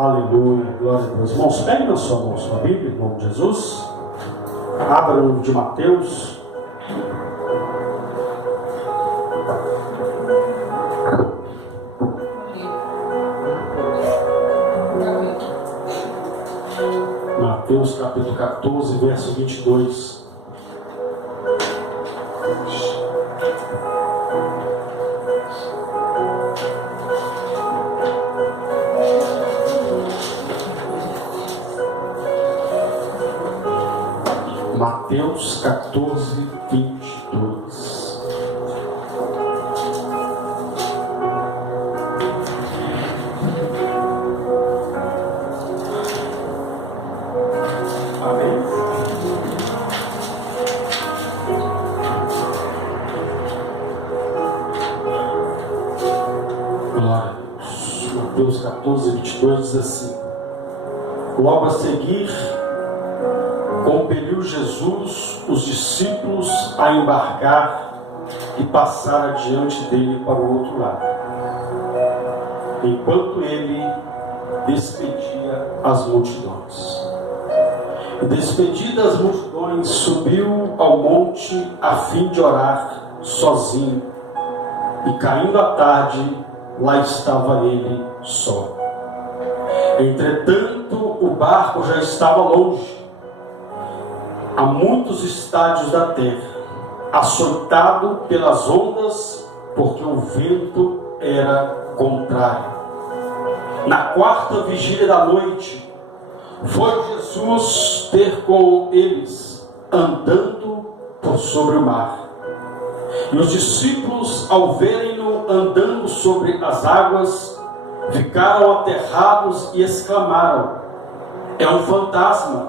Aleluia, glória a Deus. Irmãos, pegue na sua mão sua Bíblia, em nome de Jesus. Abra o livro de Mateus. Mateus capítulo 14, verso 22. Mateus 14, 22. Amém? Glória a Deus. Mateus 14, 22 diz assim: logo a seguir, compeliu Jesus os discípulos a embarcar e passar adiante dele para o outro lado, enquanto ele despedia as multidões. E despedidas as multidões, subiu ao monte a fim de orar sozinho. E caindo a tarde, lá estava ele só. Entretanto, o barco já estava longe, a muitos estádios da terra, açoitado pelas ondas, porque o vento era contrário. Na quarta vigília da noite, foi Jesus ter com eles, andando por sobre o mar. E os discípulos, ao verem-no andando sobre as águas, ficaram aterrados e exclamaram: é um fantasma!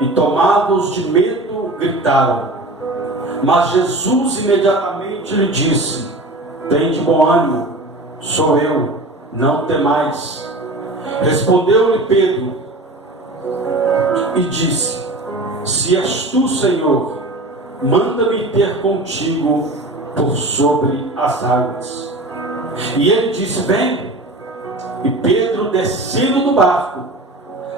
E tomados de medo, gritaram. Mas Jesus imediatamente lhe disse: tende bom ânimo, sou eu, não temais. Respondeu-lhe Pedro e disse: se és tu, Senhor, manda-me ter contigo por sobre as águas. E ele disse: vem. E Pedro, descendo do barco,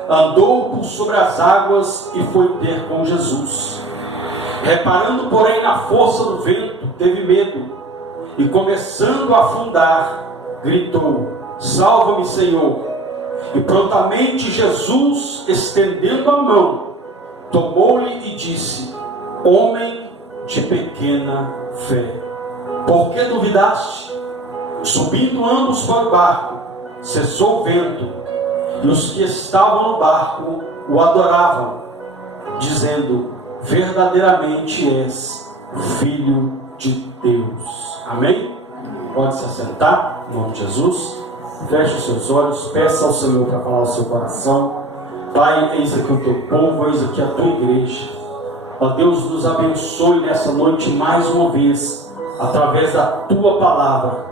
andou por sobre as águas e foi ter com Jesus. Reparando, porém, na força do vento, teve medo, e começando a afundar, gritou: salva-me, Senhor. E prontamente Jesus, estendendo a mão, tomou-lhe e disse: homem de pequena fé, por que duvidaste? Subindo ambos para o barco, cessou o vento, e os que estavam no barco o adoravam, dizendo: verdadeiramente és Filho de Deus. Amém? Pode se assentar, em nome de Jesus. Feche os seus olhos, peça ao Senhor para falar ao seu coração. Pai, eis aqui o teu povo, eis aqui a tua igreja. Ó Deus, nos abençoe nessa noite mais uma vez, através da tua palavra,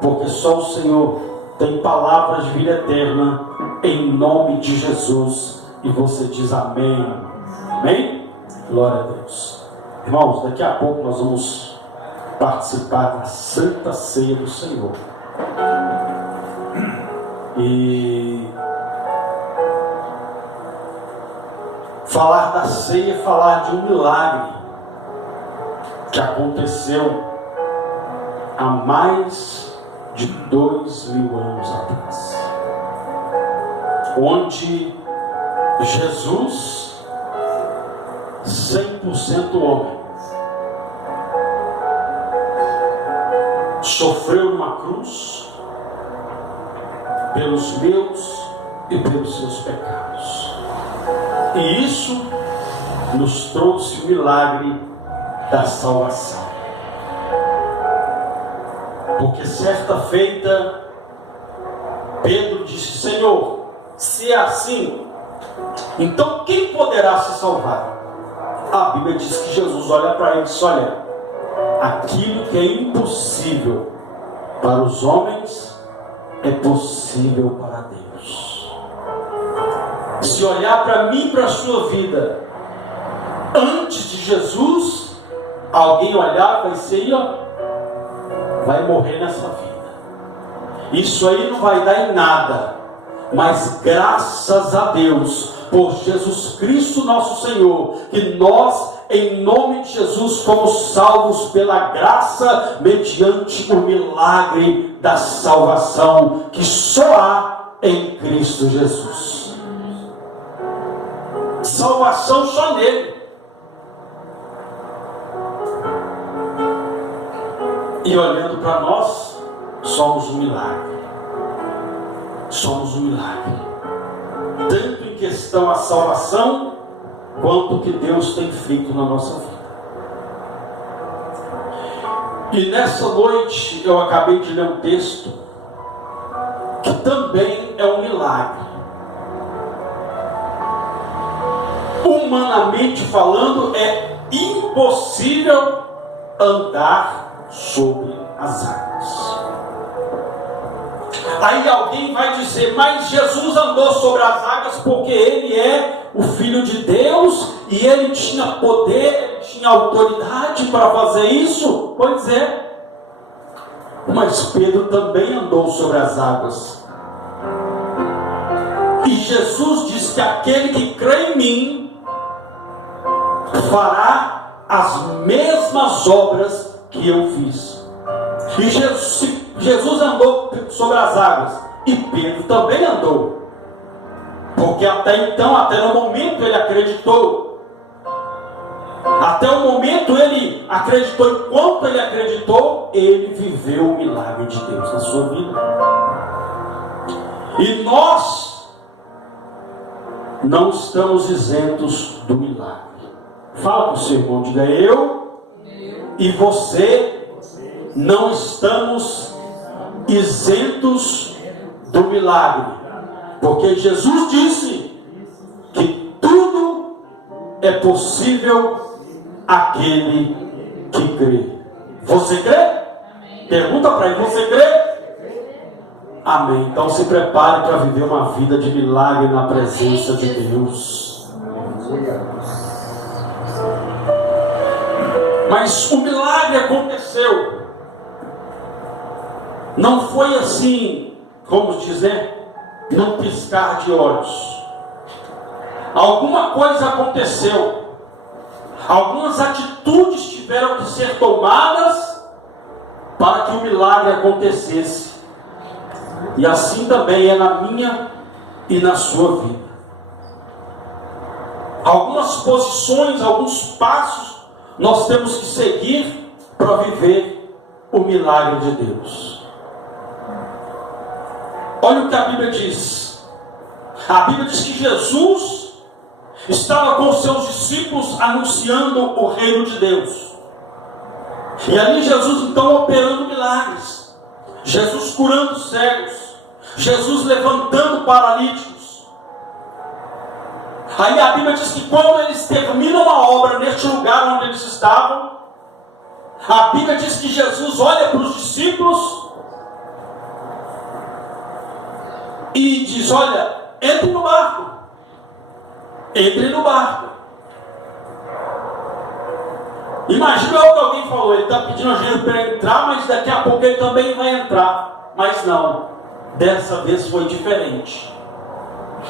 porque só o Senhor tem palavras de vida eterna, em nome de Jesus. E você diz amém. Amém? Glória a Deus. Irmãos, daqui a pouco nós vamos participar da Santa Ceia do Senhor. E falar da ceia é falar de um milagre que aconteceu há mais de 2000 anos atrás, onde Jesus, 100% homem, sofreu numa cruz pelos meus e pelos seus pecados. E isso nos trouxe o milagre da salvação. Porque certa feita, Pedro disse: Senhor, se é assim, então quem poderá se salvar? A Bíblia diz que Jesus olha para ele e diz: olha, aquilo que é impossível para os homens é possível para Deus. Se olhar para mim e para a sua vida, antes de Jesus, alguém olhar vai ser aí, ó, vai morrer nessa vida. Isso aí não vai dar em nada. Mas graças a Deus, por Jesus Cristo nosso Senhor, que nós, em nome de Jesus, fomos salvos pela graça, mediante o milagre da salvação, que só há em Cristo Jesus. Salvação só nele. E olhando para nós, somos um milagre. Somos um milagre. Tanto em questão a salvação, quanto o que Deus tem feito na nossa vida. E nessa noite eu acabei de ler um texto que também é um milagre. Humanamente falando, é impossível andar sobre as águas. Aí alguém vai dizer, mas Jesus andou sobre as águas porque ele é o Filho de Deus e ele tinha poder, ele tinha autoridade para fazer isso? Pois é. Mas Pedro também andou sobre as águas. E Jesus diz que aquele que crê em mim fará as mesmas obras que eu fiz. E Jesus andou sobre as águas, e Pedro também andou, porque até então, até no momento ele acreditou, até o momento ele acreditou, enquanto ele acreditou, ele viveu o milagre de Deus na sua vida. E nós não estamos isentos do milagre. Fala para o seu irmão, diga eu e você não estamos isentos do milagre, porque Jesus disse que tudo é possível àquele que crê. Você crê? Pergunta para ele, você crê? Amém. Então se prepare para viver uma vida de milagre na presença de Deus. Mas o milagre aconteceu. Não foi assim, como dizer, num piscar de olhos. Alguma coisa aconteceu. Algumas atitudes tiveram que ser tomadas para que o milagre acontecesse. E assim também é na minha e na sua vida. Algumas posições, alguns passos nós temos que seguir para viver o milagre de Deus. Olha o que a Bíblia diz. A Bíblia diz que Jesus estava com os seus discípulos anunciando o reino de Deus. E ali Jesus então operando milagres. Jesus curando cegos. Jesus levantando paralíticos. Aí a Bíblia diz que quando eles terminam a obra neste lugar onde eles estavam, a Bíblia diz que Jesus olha para os discípulos e diz, olha, entre no barco. Entre no barco. Imagina que alguém falou, ele está pedindo ajuda para entrar, mas daqui a pouco ele também vai entrar. Mas não, dessa vez foi diferente.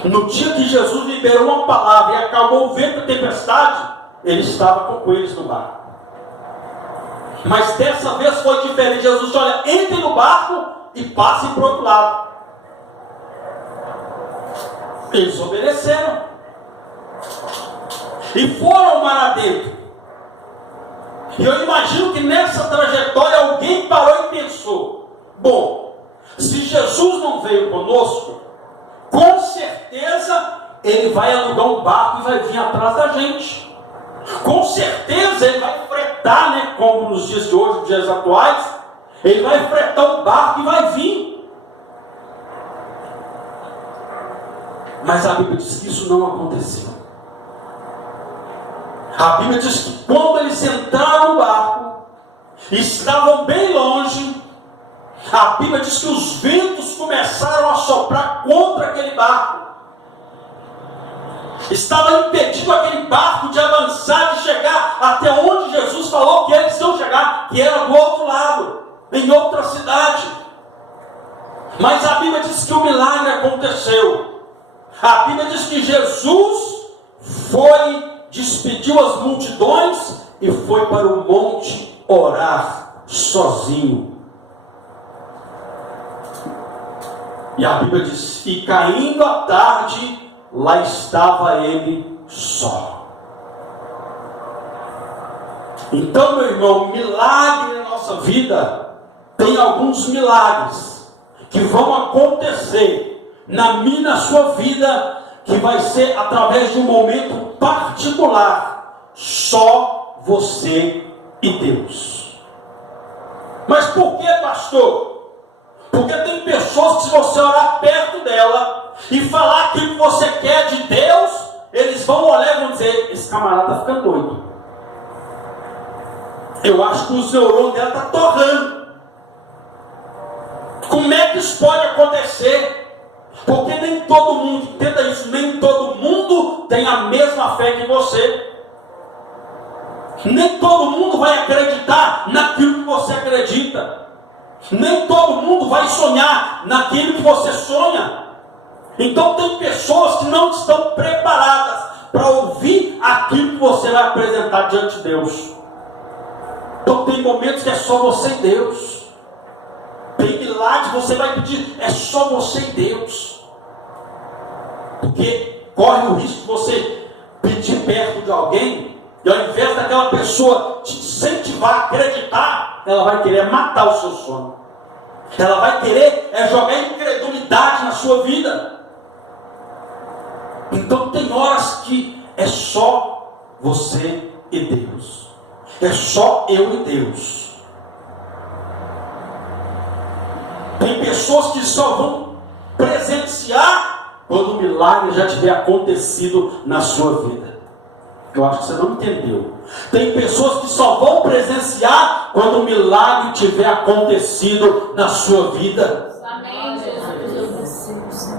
No dia que Jesus liberou uma palavra e acalmou o vento e a tempestade, ele estava com eles no barco. Mas dessa vez foi diferente. Jesus disse, olha, entre no barco e passem para o outro lado. Eles obedeceram e foram ao mar adentro. E eu imagino que nessa trajetória alguém parou e pensou, bom, se Jesus não veio conosco, com certeza ele vai alugar um barco e vai vir atrás da gente. Com certeza ele vai fretar, né, como nos dias de hoje, nos dias atuais, ele vai fretar um barco e vai vir. Mas a Bíblia diz que isso não aconteceu. A Bíblia diz que quando eles entraram no barco, estavam bem longe, a Bíblia diz que os ventos começaram a soprar contra aquele barco. Estava impedindo aquele barco de avançar, de chegar até onde Jesus falou que eles iam chegar, que era do outro lado, em outra cidade. Mas a Bíblia diz que o milagre aconteceu. A Bíblia diz que Jesus despediu as multidões e foi para o monte orar sozinho. E a Bíblia diz que caindo a tarde, lá estava ele só. Então, meu irmão, milagre na nossa vida, tem alguns milagres que vão acontecer na minha e na sua vida, que vai ser através de um momento particular, só você e Deus. Mas por que, pastor? Porque tem pessoas que, se você orar perto dela e falar aquilo que você quer de Deus, eles vão olhar e vão dizer: esse camarada está ficando doido. Eu acho que os neurônios dela estão torrando. Como é que isso pode acontecer? Porque nem todo mundo, entenda isso, nem todo mundo tem a mesma fé que você. Nem todo mundo vai acreditar naquilo que você acredita. Nem todo mundo vai sonhar naquilo que você sonha. Então tem pessoas que não estão preparadas para ouvir aquilo que você vai apresentar diante de Deus. Então tem momentos que é só você e Deus. Tem milagres que você vai pedir, é só você e Deus. Porque corre o risco de você pedir perto de alguém, e ao invés daquela pessoa te incentivar a acreditar, ela vai querer matar o seu sonho. Ela vai querer jogar incredulidade na sua vida. Então tem horas que é só você e Deus. É só eu e Deus. Tem pessoas que só vão presenciar quando o milagre já tiver acontecido na sua vida. Eu acho que você não entendeu. Tem pessoas que só vão presenciar quando o milagre tiver acontecido na sua vida. Amém, Jesus.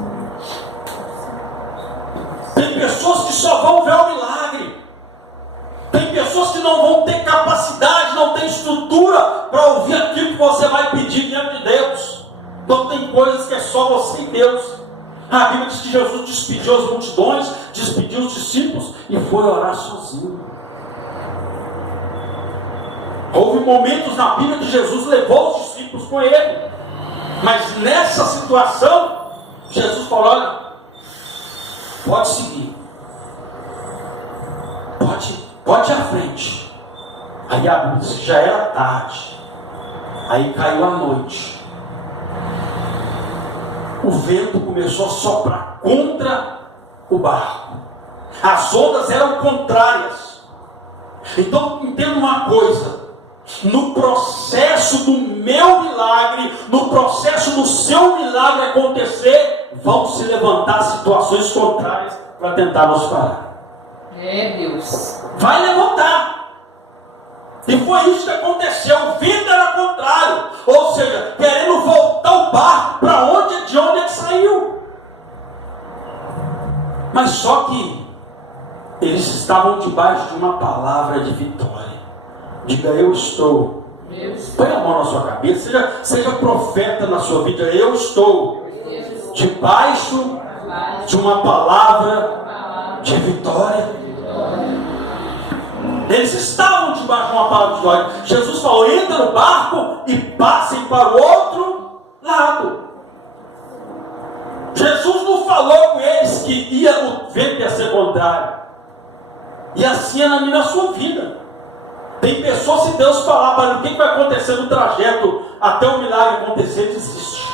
Tem pessoas que só vão ver o milagre. Tem pessoas que não vão ter capacidade, não tem estrutura para ouvir aquilo que você vai pedir diante de Deus. Então tem coisas que é só você e Deus. A Bíblia diz que Jesus despediu as multidões, despediu os discípulos e foi orar sozinho. Houve momentos na Bíblia que Jesus levou os discípulos com ele. Mas nessa situação, Jesus falou: olha, pode seguir. Pode ir à frente. Aí a Bíblia diz que já era tarde. Aí caiu a noite. O vento começou a soprar contra o barco. As ondas eram contrárias. Então entenda uma coisa: no processo do meu milagre, no processo do seu milagre acontecer, vão se levantar situações contrárias para tentar nos parar. Deus. Vai levantar. E foi isso que aconteceu. O vento era contrário, ou seja, querendo voltar o barco para de onde ele saiu. Mas só que eles estavam debaixo de uma palavra de vitória. Diga: eu estou. Põe a mão na sua cabeça, seja profeta na sua vida. Eu estou debaixo de uma palavra de vitória. Eles estavam debaixo de uma palavra de vitória. Jesus falou: entra no barco e passem para o outro lado. Jesus não falou com eles que o vento ia ser contrário. E assim é na sua vida. Tem pessoas, se Deus falar para o que vai acontecer no trajeto até o milagre acontecer, desiste.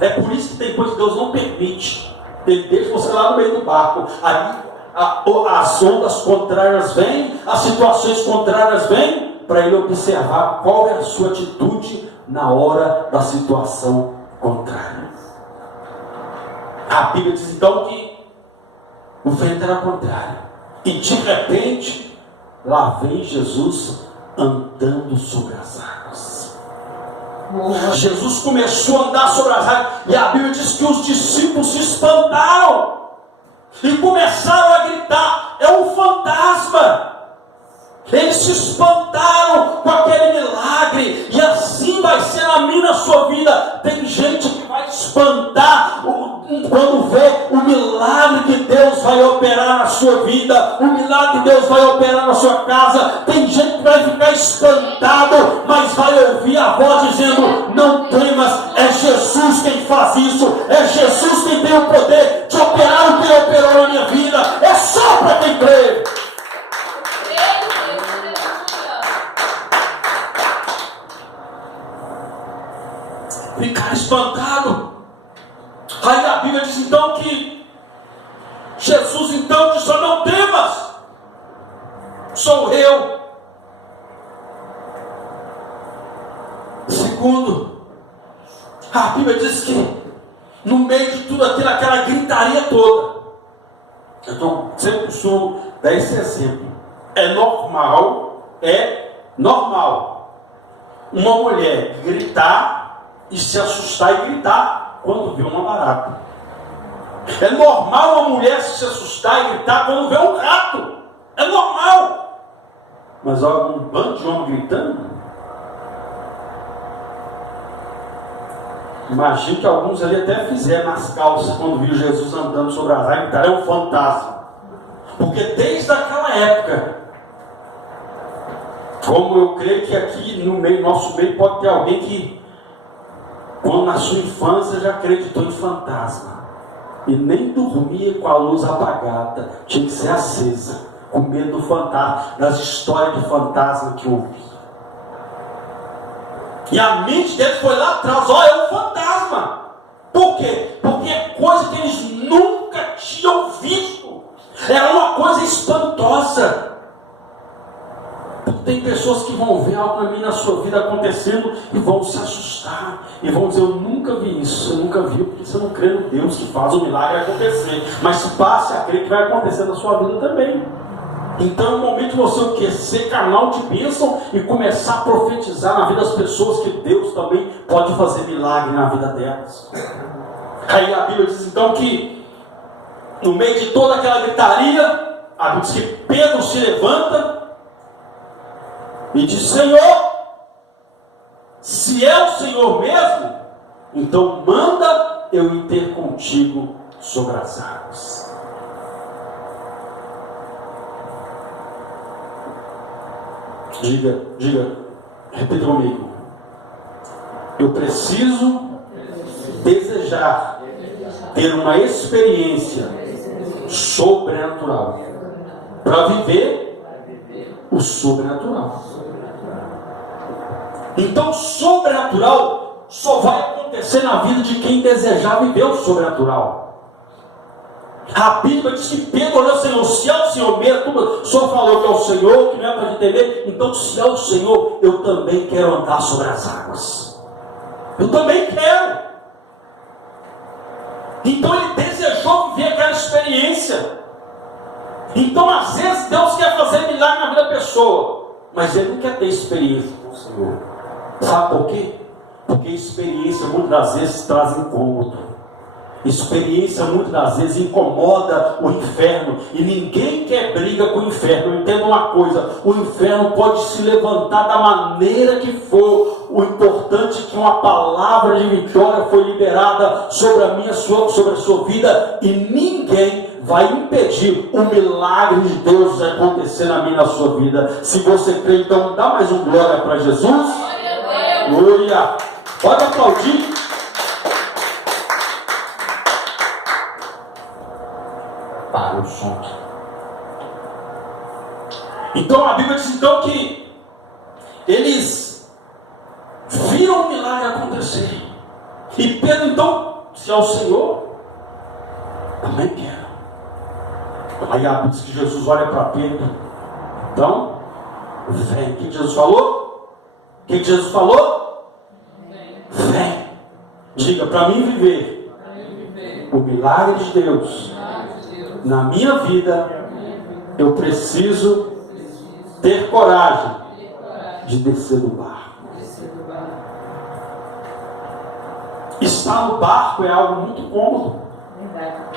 É por isso que tem coisa que Deus não permite. Ele deixa você lá no meio do barco. Aí as ondas contrárias vêm, as situações contrárias vêm, para ele observar qual é a sua atitude na hora da situação contrária. A Bíblia diz então que o vento era contrário. E de repente, lá vem Jesus andando sobre as águas. Jesus começou a andar sobre as águas. E a Bíblia diz que os discípulos se espantaram. E começaram a gritar: é um fantasma. Eles se espantaram com aquele milagre. E assim vai ser na minha, na sua vida. Tem gente que vai espantar quando vê o milagre que Deus vai operar na sua vida, o milagre que Deus vai operar na sua casa, tem gente que vai ficar espantado, mas vai ouvir a voz dizendo: não temas, é Jesus quem faz isso, é Jesus quem tem o poder de operar o que Ele operou na minha vida, é só para quem crê. Ficar espantado. Aí a Bíblia diz então que Jesus então disse: só não temas, sou eu. Segundo, a Bíblia diz que no meio de tudo aquilo, aquela gritaria toda, eu sempre costumo dar esse exemplo. É normal uma mulher gritar e se assustar e gritar quando vê uma barata. É normal uma mulher se assustar e gritar quando vê um rato. É normal. Mas olha, um bando de homem gritando. Imagino que alguns ali até fizeram nas calças quando viu Jesus andando sobre as águas e gritaram: é um fantasma. Porque desde aquela época, como eu creio que aqui no nosso meio pode ter alguém que, quando na sua infância já acreditou em fantasma e nem dormia com a luz apagada, tinha que ser acesa, com medo do fantasma, das histórias de fantasma que ouvia. E a mente deles foi lá atrás: olha, é um fantasma. Por quê? Porque é coisa que eles nunca tinham visto, era uma coisa espantosa. Tem pessoas que vão ver algo na sua vida acontecendo e vão se assustar e vão dizer: eu nunca vi isso. Você nunca viu porque você não crê no Deus que faz o milagre acontecer. Mas passe a crer que vai acontecer na sua vida também. Então é o momento de você o quê? Ser canal de bênção e começar a profetizar na vida das pessoas que Deus também pode fazer milagre na vida delas. Aí a Bíblia diz então que no meio de toda aquela gritaria, a Bíblia diz que Pedro se levanta e diz: Senhor, se é o Senhor mesmo, então manda eu ir ter contigo sobre as águas. Diga, repita comigo. Eu preciso desejar ter uma experiência sobrenatural para viver o sobrenatural. Então, sobrenatural só vai acontecer na vida de quem desejar viver o sobrenatural. A Bíblia diz que Pedro olhou: Senhor, se é o Senhor mesmo, o Senhor falou que é o Senhor, que não é para entender, então se é o Senhor, eu também quero andar sobre as águas. Eu também quero. Então ele desejou viver aquela experiência. Então às vezes Deus quer fazer milagre na vida da pessoa, mas Ele não quer ter experiência com o Senhor. Sabe por quê? Porque experiência muitas das vezes traz incômodo. Experiência muitas das vezes incomoda o inferno. E ninguém quer briga com o inferno. Entenda uma coisa: o inferno pode se levantar da maneira que for. O importante é que uma palavra de vitória foi liberada sobre sobre a sua vida. E ninguém vai impedir o milagre de Deus de acontecer na minha e na sua vida. Se você crê, então dá mais um glória para Jesus. Glória. Pode aplaudir. Para o som. Então a Bíblia diz então que eles viram o milagre acontecer. E Pedro então, se é o Senhor, também quero. Aí a Bíblia diz que Jesus olha para Pedro: então, vem. O que Jesus falou? O que Jesus falou? Vem. Diga: para mim viver o milagre de Deus na minha vida, eu preciso ter coragem de descer do barco. Estar no barco é algo muito cômodo.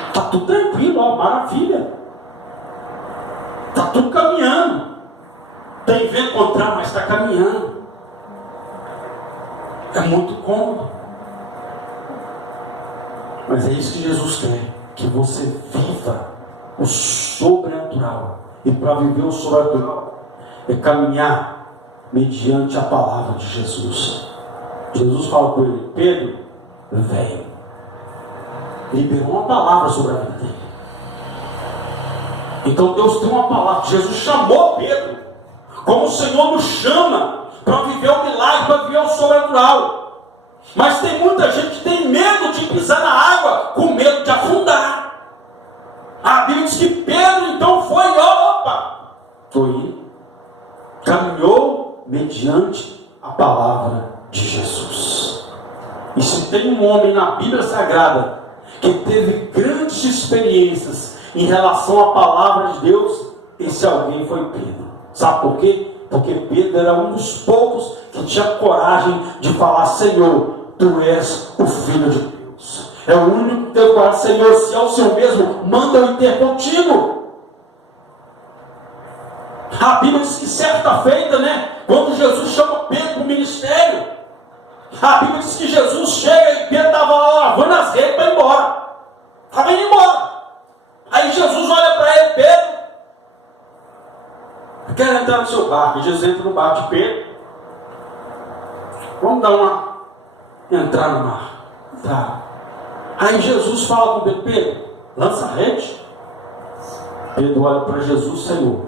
Está tudo tranquilo, ó, maravilha. Está tudo caminhando. Tem vento contrário, mas está caminhando. É muito cômodo. Mas é isso que Jesus quer, que você viva o sobrenatural. E para viver o sobrenatural é caminhar mediante a palavra de Jesus. Jesus fala com ele: Pedro, venha. Liberou uma palavra sobre a vida dele. Então Deus tem uma palavra. Jesus chamou Pedro, como o Senhor nos chama, para viver o milagre, para viver o sobrenatural. Mas tem muita gente que tem medo de pisar na água, com medo de afundar. A Bíblia diz que Pedro então foi, opa, estou indo. Caminhou mediante a palavra de Jesus. E se tem um homem na Bíblia Sagrada que teve grandes experiências em relação à palavra de Deus, esse alguém foi Pedro. Sabe por quê? Porque Pedro era um dos poucos que tinha coragem de falar: Senhor, Tu és o Filho de Deus. É o único que teve coragem: Senhor, se é o Senhor mesmo, manda eu ir ter contigo. A Bíblia diz que certa feita, quando Jesus chama Pedro para o ministério, a Bíblia diz que Jesus chega e Pedro estava lá lavando as redes para ir embora. Estava indo embora. Aí Jesus olha para ele: Pedro, eu quero entrar no seu barco. E Jesus entra no barco de Pedro. Vamos dar entrar no mar. Tá. Aí Jesus fala com Pedro: Pedro, lança a rede. Pedro olha para Jesus: Senhor,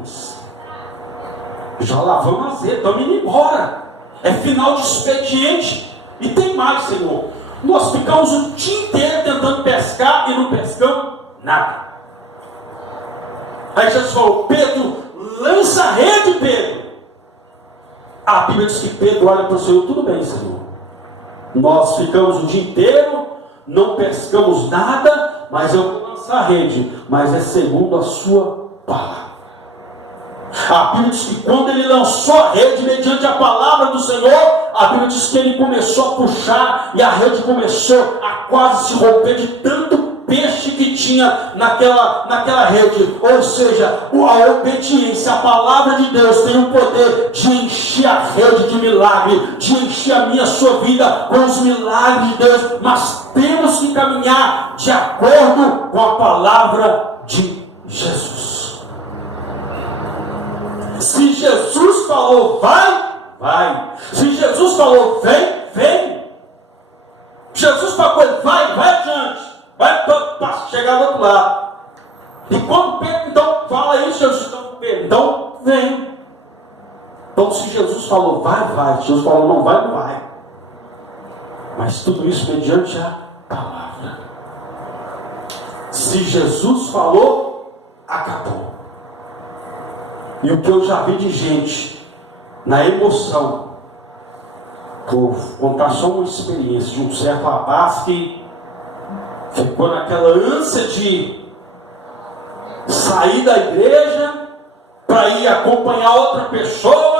já lavamos as redes, estamos indo embora. É final de expediente. E tem mais, Senhor. Nós ficamos o dia inteiro tentando pescar e não pescamos nada. Aí Jesus falou: Pedro, lança a rede, Pedro. A Bíblia diz que Pedro olha para o Senhor: tudo bem, Senhor. Nós ficamos o dia inteiro, não pescamos nada, mas eu vou lançar a rede. Mas é segundo a sua palavra. A Bíblia diz que quando ele lançou a rede mediante a palavra do Senhor, a Bíblia diz que ele começou a puxar e a rede começou a quase se romper de tanto peixe que tinha naquela rede. Ou seja, a obediência, a palavra de Deus tem o poder de encher a rede de milagre, de encher a minha, sua vida com os milagres de Deus. Mas temos que caminhar de acordo com a palavra de Jesus. Se Jesus falou vai, vai. Se Jesus falou vem, vem. Jesus falou vai adiante. Vai para chegar do outro lado. E quando Pedro então fala isso, Jesus então, Pedro, então vem. Então se Jesus falou vai, vai. Se Jesus falou não vai, não vai. Mas tudo isso mediante a palavra. Se Jesus falou, acabou. E o que eu já vi de gente na emoção, vou contar só uma experiência de um certo rapaz que ficou naquela ânsia de sair da igreja para ir acompanhar outra pessoa,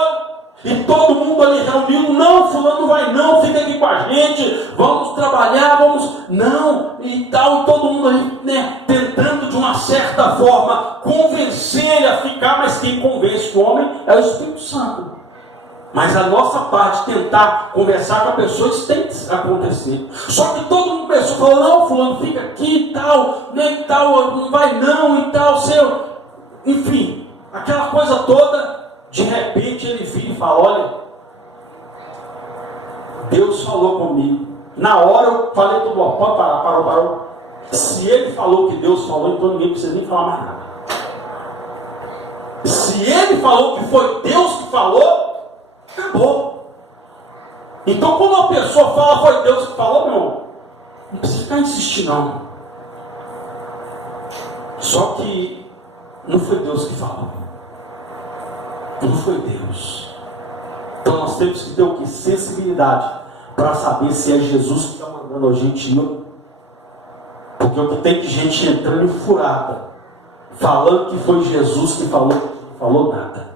e todo mundo ali reunido: não, fulano não vai não, fica aqui com a gente, vamos trabalhar, vamos, não, e tal, e todo mundo ali, tentando de uma certa forma convencer ele a ficar, mas quem convence o homem é o Espírito Santo. Mas a nossa parte, tentar conversar com a pessoa, isso tem que acontecer. Só que todo mundo começou a falar: não, fulano, fica aqui e tal, não vai não e tal, seu. Enfim, aquela coisa toda. De repente ele vira e fala: olha, Deus falou comigo. Na hora eu falei tudo: pode parar, parou. Se ele falou que Deus falou, então ninguém precisa nem falar mais nada. Se ele falou que foi Deus que falou, acabou. Então quando uma pessoa fala foi Deus que falou, não precisa ficar insistindo não. Só que não foi Deus que falou. Não foi Deus. Então nós temos que ter o que? Sensibilidade para saber se é Jesus que está mandando a gente ir. Porque o que tem de gente entrando em furada, falando que foi Jesus que falou, não falou nada.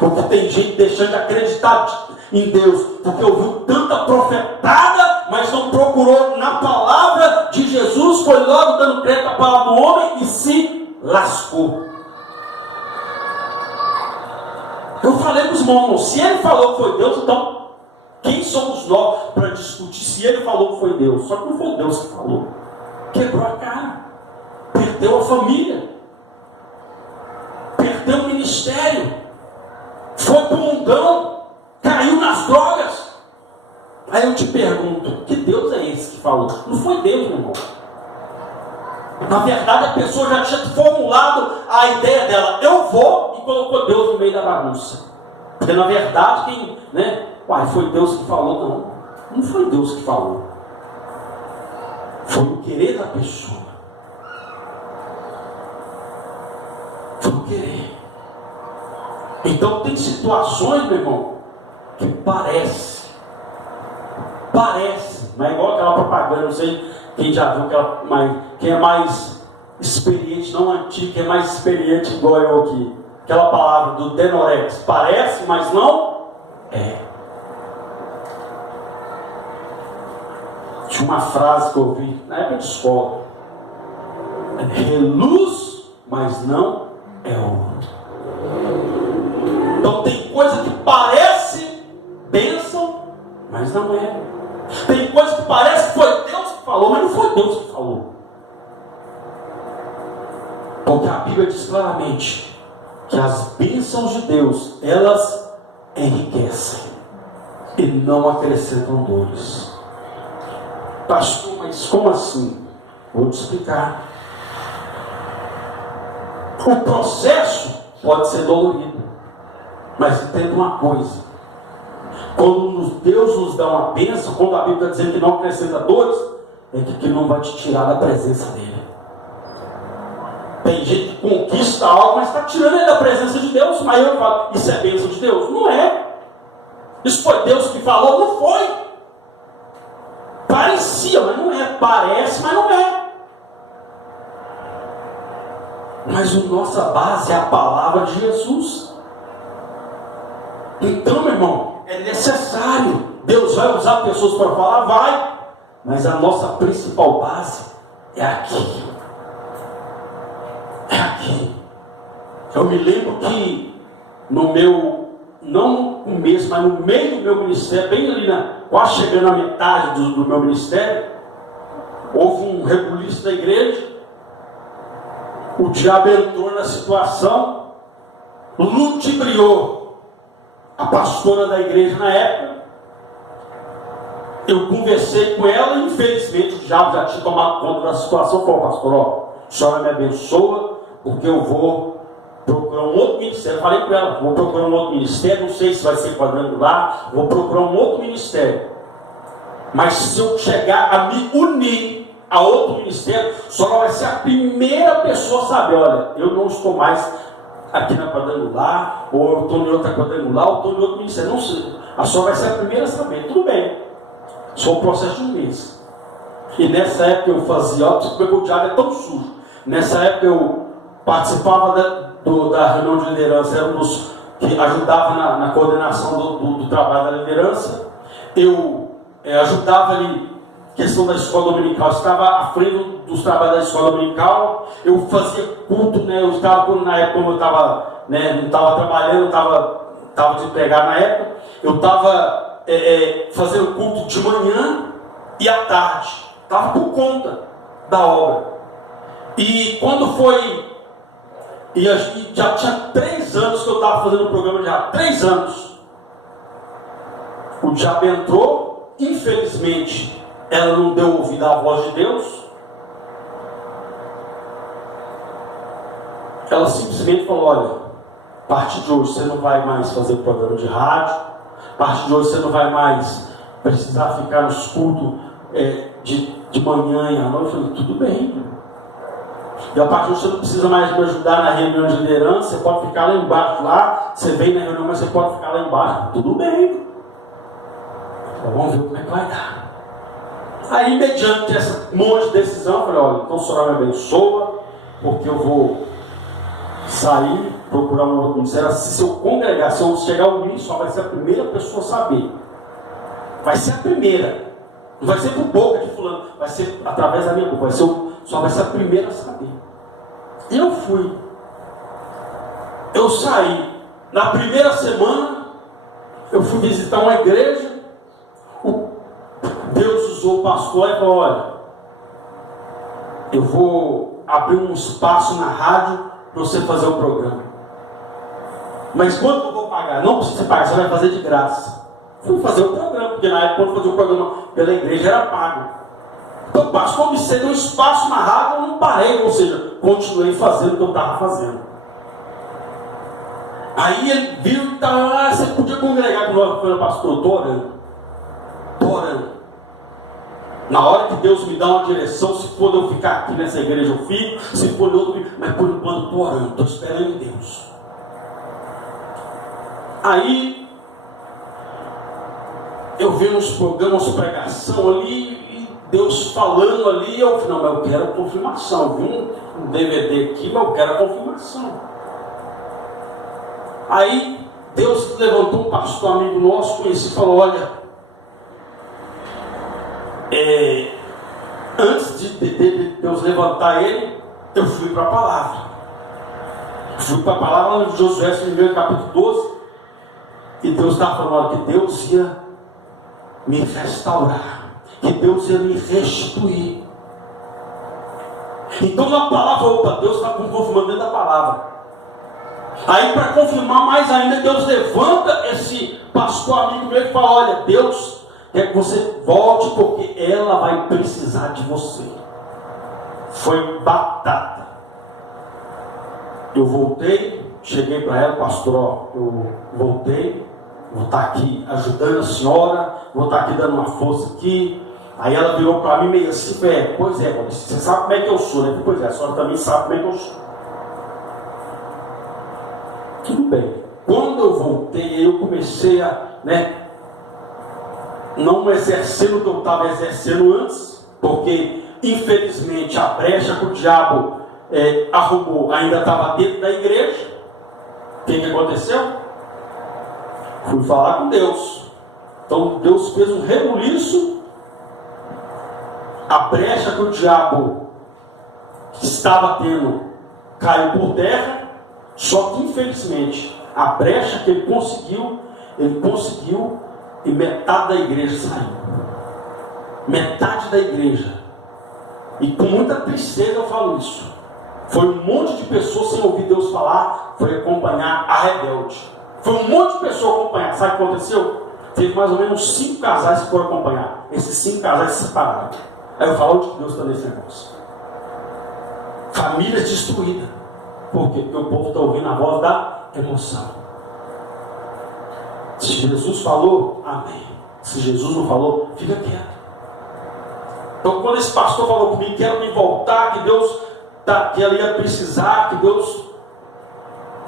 O que tem gente deixando de acreditar em Deus, porque ouviu tanta profetada, mas não procurou na palavra de Jesus, foi logo dando crédito à palavra do homem e se lascou. Eu falei para os irmãos: se ele falou que foi Deus, então quem somos nós para discutir se se ele falou que foi Deus, só que não foi Deus que falou. Quebrou a cara, perdeu a família, perdeu o ministério, foi pro mundão, caiu nas drogas. Aí eu te pergunto, que Deus é esse que falou? Não foi Deus, meu irmão. Na verdade, a pessoa já tinha formulado a ideia dela, eu vou, e colocou Deus no meio da bagunça. Porque na verdade, quem, uai, foi Deus que falou? Não, não foi Deus que falou. Foi o querer da pessoa. Foi o querer. Então tem situações, meu irmão, que parece, não é igual aquela propaganda, não sei quem já viu aquela, quem é mais experiente, não antigo, quem é mais experiente igual eu aqui. Aquela palavra do Denorex, parece, mas não é. Tinha uma frase que eu ouvi na época de escola: reluz, mas não é ouro. Então tem coisa que parece bênção, mas não é. Tem coisa que parece que foi Deus que falou, mas não foi Deus que falou. Porque a Bíblia diz claramente que as bênçãos de Deus, elas enriquecem e não acrescentam dores. Pastor, mas como assim? Vou te explicar. O processo pode ser dolorido, mas entenda uma coisa: quando Deus nos dá uma bênção, quando a Bíblia está dizendo que não acrescenta dores, é que aquilo não vai te tirar da presença dele. Tem gente que conquista algo, mas está tirando ele da presença de Deus. Mas eu falo, isso é bênção de Deus? Não é. Isso foi Deus que falou? Não foi. Parecia, mas não é. Parece, mas não é. Mas a nossa base é a palavra de Jesus. Então, meu irmão, é necessário. Deus vai usar pessoas para falar? Vai. Mas a nossa principal base é aqui. É aqui. Eu me lembro que no meu, não no começo, mas no meio do meu ministério, bem ali, quase chegando à metade do meu ministério, houve um rebuliço da igreja. O diabo entrou na situação, ludibriou a pastora da igreja na época. Eu conversei com ela e infelizmente o diabo já tinha tomado conta da situação. Falou: pastor, a senhora me abençoa, porque eu vou procurar um outro ministério. Eu falei para ela: vou procurar um outro ministério, não sei se vai ser quadrangular, vou procurar um outro ministério. Mas se eu chegar a me unir a outro ministério, só vai ser a primeira pessoa a saber: olha, eu não estou mais aqui na quadrangular, ou eu estou em outra quadrangular, ou estou em outro ministério. Não sei. A senhora vai ser a primeira a saber. Tudo bem. Só um processo de um mês. E nessa época eu fazia, porque o diabo é tão sujo. Nessa época eu participava da reunião de liderança, era um dos que ajudava na coordenação do trabalho da liderança. Eu ajudava ali questão da escola dominical, eu estava à frente dos trabalhos da escola dominical. Eu fazia culto, eu estava, na época como eu estava, não estava trabalhando, estava desempregado na época, eu estava fazendo culto de manhã e à tarde, estava por conta da obra. E quando foi, e já tinha 3 anos que eu estava fazendo o programa, já 3 anos, o diabo entrou. Infelizmente ela não deu ouvido à voz de Deus. Ela simplesmente falou: olha, a partir de hoje você não vai mais fazer programa de rádio, a partir de hoje você não vai mais precisar ficar nos cultos de manhã e à noite. Eu falei: tudo bem. E a partir de hoje você não precisa mais me ajudar na reunião de liderança, você pode ficar lá embaixo, lá, você vem na reunião, mas você pode ficar lá embaixo. Tudo bem. Então, vamos ver como é que vai dar. Aí, mediante essa monte de decisão, eu falei: olha, então o senhor me abençoa, porque eu vou sair, procurar um outro ministério. Se eu congregar, se eu chegar ao mim, só vai ser a primeira pessoa a saber. Vai ser a primeira. Não vai ser por boca de fulano, vai ser através da minha boca. Só vai ser a primeira a saber. E eu fui. Eu saí. Na primeira semana, eu fui visitar uma igreja. Deus o pastor e falou: olha, eu vou abrir um espaço na rádio para você fazer o programa. Mas quanto eu vou pagar? Não precisa pagar, você vai fazer de graça. Fui fazer o programa, porque na época quando fazia o programa pela igreja era pago. Então o pastor me cedeu um espaço na rádio, eu não parei, ou seja, continuei fazendo o que eu estava fazendo. Aí ele viu e estava: você podia congregar com nós? Eu falei: pastor, estou orando. Estou orando. Na hora que Deus me dá uma direção, se for eu ficar aqui nessa igreja eu fico, se for de outro, mas por enquanto estou orando, estou esperando em Deus. Aí eu vi uns programas de pregação ali, e Deus falando ali, eu falei: não, mas eu quero confirmação. Eu vi um DVD aqui, mas eu quero a confirmação. Aí Deus levantou um pastor amigo nosso, conheci, e falou: olha, antes de Deus levantar ele, eu fui para a palavra. Fui para a palavra de Josué, capítulo 12, e Deus estava falando: olha, que Deus ia me restaurar, que Deus ia me restituir. Então na palavra, opa, Deus está confirmando dentro da palavra. Aí para confirmar mais ainda, Deus levanta esse pastor amigo meu e fala: olha, Deus quer que você volte, porque ela vai precisar de você. Foi batata. Eu voltei, cheguei para ela: pastor, ó, eu voltei, vou estar aqui ajudando a senhora, vou estar aqui dando uma força aqui. Aí ela virou para mim meio assim: pois é, você sabe como é que eu sou, né? Pois é, a senhora também sabe como é que eu sou. Tudo bem. Quando eu voltei, eu comecei a, não exercendo o que eu estava exercendo antes, porque infelizmente a brecha que o diabo arrumou ainda estava dentro da igreja. O que aconteceu? Fui falar com Deus. Então Deus fez um rebuliço. A brecha que o diabo estava tendo caiu por terra. Só que infelizmente a brecha que ele conseguiu e metade da igreja saiu. Metade da igreja. E com muita tristeza eu falo isso. Foi um monte de pessoas sem ouvir Deus falar, foi acompanhar a rebelde. Foi um monte de pessoas acompanhar. Sabe o que aconteceu? Teve mais ou menos 5 casais que foram acompanhar. Esses 5 casais se separaram. Aí eu falo: onde que Deus está nesse negócio? Família destruída. Por quê? Porque o povo está ouvindo a voz da emoção. Se Jesus falou, amém. Se Jesus não falou, fica quieto. Então quando esse pastor falou comigo: quero me voltar, que Deus que ela ia precisar, que Deus...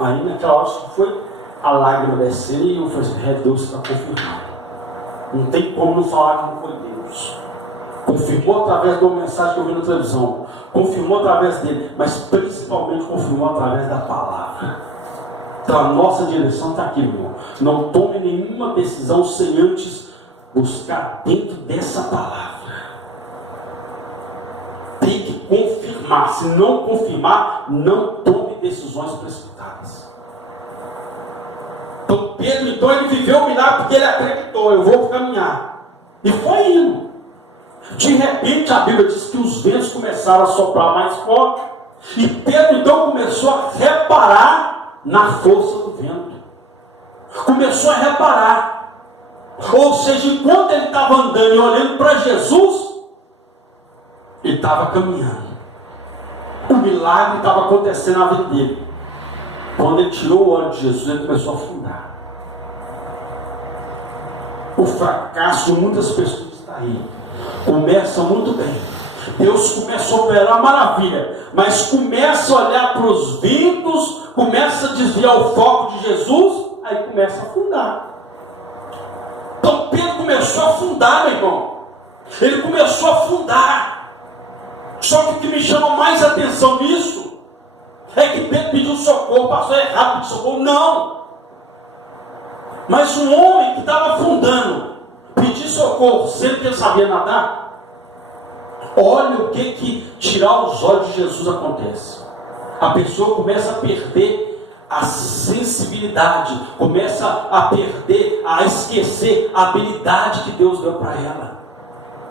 Aí naquela hora foi a lágrima descendo, e eu falei assim: Deus está confirmando. Não tem como não falar que não foi Deus. Confirmou através de uma mensagem que eu vi na televisão, confirmou através dele, mas principalmente confirmou através da palavra. Então a nossa direção está aqui, meu irmão. Não tome nenhuma decisão sem antes buscar dentro dessa palavra. Tem que confirmar. Se não confirmar, não tome decisões precipitadas. Então Pedro, ele viveu o milagre porque ele acreditou: eu vou caminhar. E foi indo. De repente a Bíblia diz que os ventos começaram a soprar mais forte, e Pedro então começou a reparar na força do vento. Começou a reparar. Ou seja, enquanto ele estava andando e olhando para Jesus, ele estava caminhando. O milagre estava acontecendo na vida dele. Quando ele tirou o olho de Jesus, ele começou a afundar. O fracasso de muitas pessoas está aí. Começa muito bem. Deus começa a operar maravilha, mas começa a olhar para os ventos, começa a desviar o foco de Jesus, aí começa a afundar. Então Pedro começou a afundar, meu irmão. Ele começou a afundar. Só que o que me chama mais atenção nisso é que Pedro pediu socorro. Passou errado, pediu socorro? Não. Mas um homem que estava afundando pedir socorro, sendo que ele sabia nadar, olha o que tirar os olhos de Jesus acontece. A pessoa começa a perder a sensibilidade, começa a perder, a esquecer a habilidade que Deus deu para ela.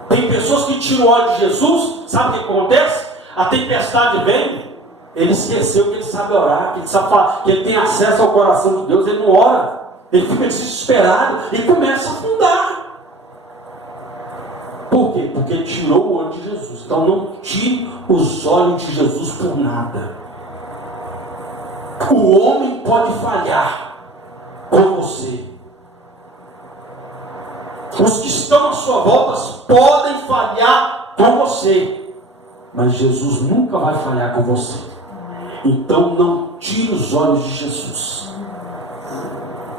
Tem pessoas que tiram o óleo de Jesus, sabe o que acontece? A tempestade vem, ele esqueceu que ele sabe orar, que ele sabe falar, que ele tem acesso ao coração de Deus, ele não ora, ele fica desesperado e começa a afundar. Por quê? Porque ele tirou o óleo de Jesus. Então não tire os olhos de Jesus por nada. O homem pode falhar com você. Os que estão à sua volta podem falhar com você, mas Jesus nunca vai falhar com você. Então não tire os olhos de Jesus.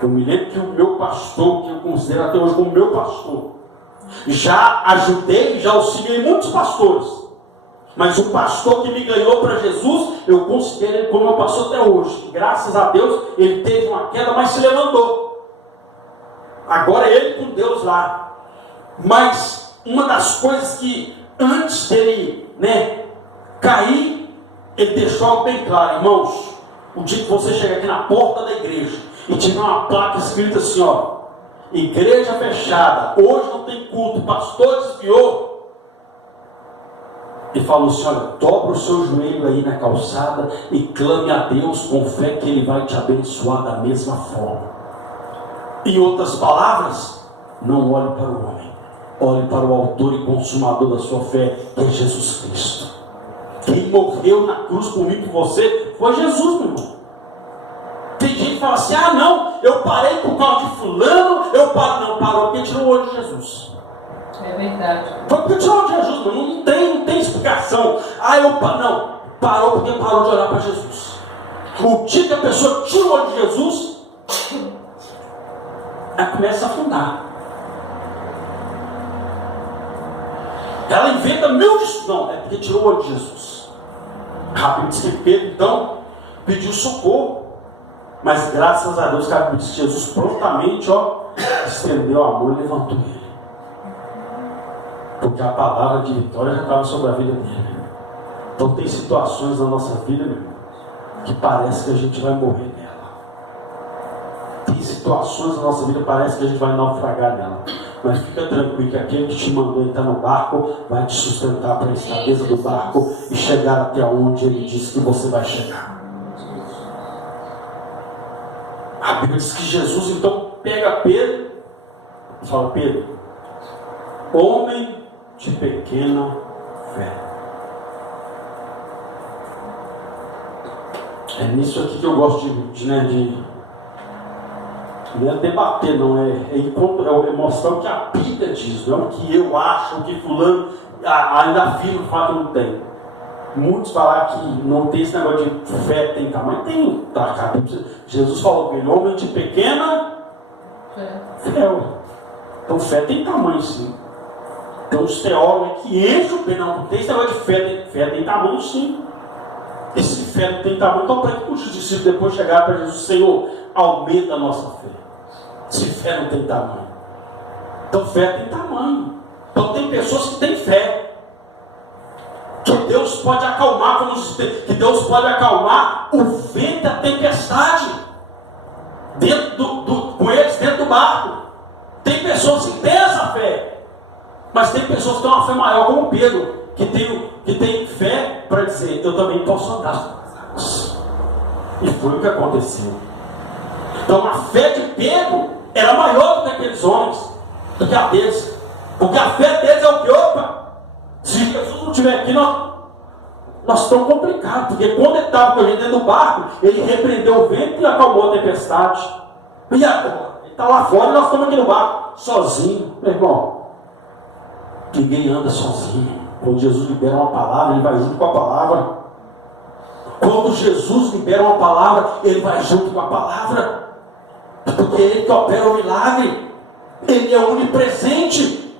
Eu me lembro que o meu pastor, que eu considero até hoje como meu pastor, já ajudei, já auxiliei muitos pastores, mas o pastor que me ganhou para Jesus, eu considero ele como meu pastor até hoje. Graças a Deus, ele teve uma queda, mas se levantou. Agora ele com Deus lá. Mas uma das coisas que antes dele cair, ele deixou algo bem claro: irmãos, o dia que você chegar aqui na porta da igreja e tiver uma placa escrita assim, ó, igreja fechada, hoje não tem culto, o pastor desviou, ele falou assim: olha, dobra o seu joelho aí na calçada e clame a Deus com fé que ele vai te abençoar da mesma forma. Em outras palavras, não olhe para o homem, olhe para o autor e consumador da sua fé, que é Jesus Cristo. Quem morreu na cruz por mim e por você foi Jesus, meu irmão. Tem gente que fala assim: ah não, eu parei por causa de fulano, não, parou porque tirou o olho de Jesus. É verdade. Foi porque tirou o olho de Jesus, meu. Não tem explicação. Não, parou porque parou de olhar para Jesus. O dia que a pessoa tira o olho de Jesus, ela começa a afundar. Ela inventa mil desculpas. Não, é porque tirou o olho de Jesus. Rápido diz que Pedro então pediu socorro. Mas graças a Deus, cara, disse que Jesus prontamente estendeu a mão e levantou ele. Porque a palavra de vitória já estava sobre a vida dele. Então tem situações na nossa vida, meu irmão, que parece que a gente vai morrer nela. Tem situações na nossa vida que parece que a gente vai naufragar nela. Mas fica tranquilo que aquele que te mandou entrar no barco vai te sustentar para a estadeza do barco e chegar até onde ele disse que você vai chegar. A Bíblia diz que Jesus então pega Pedro e fala: Pedro, homem de pequena fé. É nisso aqui que eu gosto de não é debater, não é mostrar o que a Bíblia diz, não é o que eu acho, o que fulano ainda afirma, fala que não tem. Muitos falam que não tem esse negócio de fé, tem tamanho, tem, tá? Jesus falou que ele, homem de pequena fé. Então fé tem tamanho, sim. Então os teólogos que enchem o pé, não tem esse negócio de fé tem tamanho, sim. E se fé não tem tamanho, então para que os discípulos depois chegaram para Jesus: Senhor, aumenta a nossa fé. Se fé não tem tamanho, então fé tem tamanho. Então tem pessoas que têm fé, que Deus pode acalmar, que Deus pode acalmar o vento da tempestade com eles dentro do barco. Tem pessoas que têm essa fé, mas tem pessoas que têm uma fé maior, como Pedro, que tem fé para dizer: eu também posso andar sobre as águas. E foi o que aconteceu. Então a fé de Pedro era maior do que aqueles homens, do que a deles, porque a fé deles é o que? Opa, se Jesus não estiver aqui, nós estamos complicados, porque quando ele estava com a gente dentro do barco, ele repreendeu o vento e acalmou a tempestade. E agora? Ele está lá fora e nós estamos aqui no barco, sozinho. Meu irmão, ninguém anda sozinho. Quando Jesus libera uma palavra, ele vai junto com a palavra. Quando Jesus libera uma palavra, ele vai junto com a palavra. Porque ele que opera o milagre, ele é onipresente.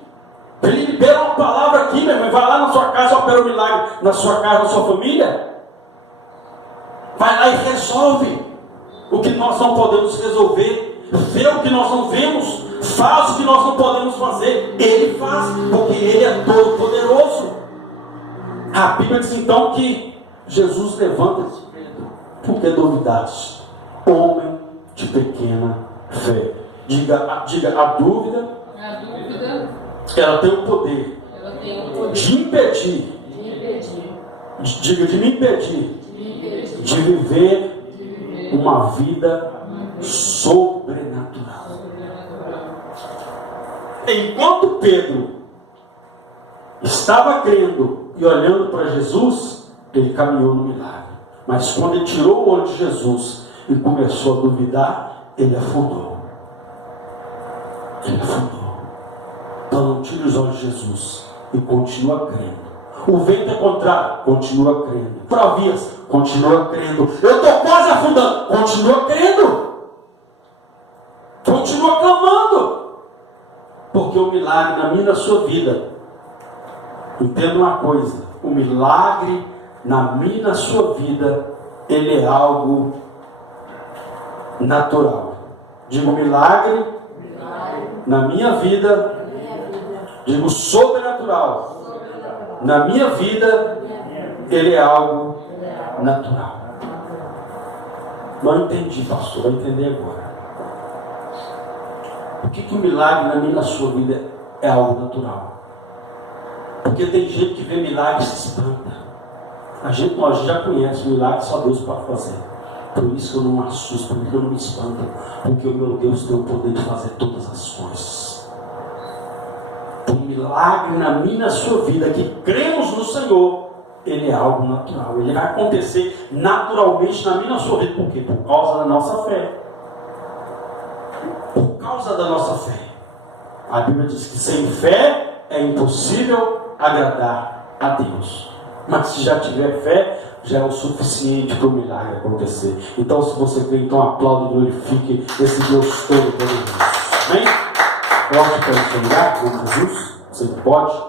Ele libera uma palavra aqui, meu irmão, vai lá na sua casa e opera o milagre, na sua casa, na sua família. Vai lá e resolve o que nós não podemos resolver, vê o que nós não vemos, faz o que nós não podemos fazer. Ele faz, porque ele é todo poderoso. A Bíblia diz então que Jesus levanta esse Pedro. Por que duvidaste? Homem de pequena fé. Diga, a dúvida, ela tem o poder de impedir, diga, de me impedir de viver uma vida sobrenatural. Enquanto Pedro estava crendo e olhando para Jesus, ele caminhou no milagre. Mas quando ele tirou o olho de Jesus e começou a duvidar, ele afundou. Ele afundou. Então não tire os olhos de Jesus e continua crendo. O vento é contrário, continua crendo. Provias, continua crendo. Eu estou quase afundando, continua crendo. Continua clamando. Porque o milagre na minha e na sua vida, entenda uma coisa, o milagre na minha e na sua vida, ele é algo natural. Digo milagre na minha vida, digo sobrenatural. Na minha vida, ele é algo natural. Não entendi, pastor, vai entender agora. Por que o milagre na minha e na sua vida é algo natural? Porque tem gente que vê milagre e se espanta. A gente já conhece o milagre, só Deus pode fazer. Por isso eu não me assusto, porque eu não me espanto, porque o meu Deus tem o poder de fazer todas as coisas. Um milagre na minha e na sua vida, que cremos no Senhor, ele é algo natural. Ele vai acontecer naturalmente na minha e na sua vida. Por quê? Por causa da nossa fé. Por causa da nossa fé. A Bíblia diz que sem fé é impossível agradar a Deus. Mas se já tiver fé, já é o suficiente para o milagre acontecer. Então, se você crê, então aplaude e glorifique esse Deus todo poderoso. Amém? Pode para o seu lugar, com Jesus? Você pode.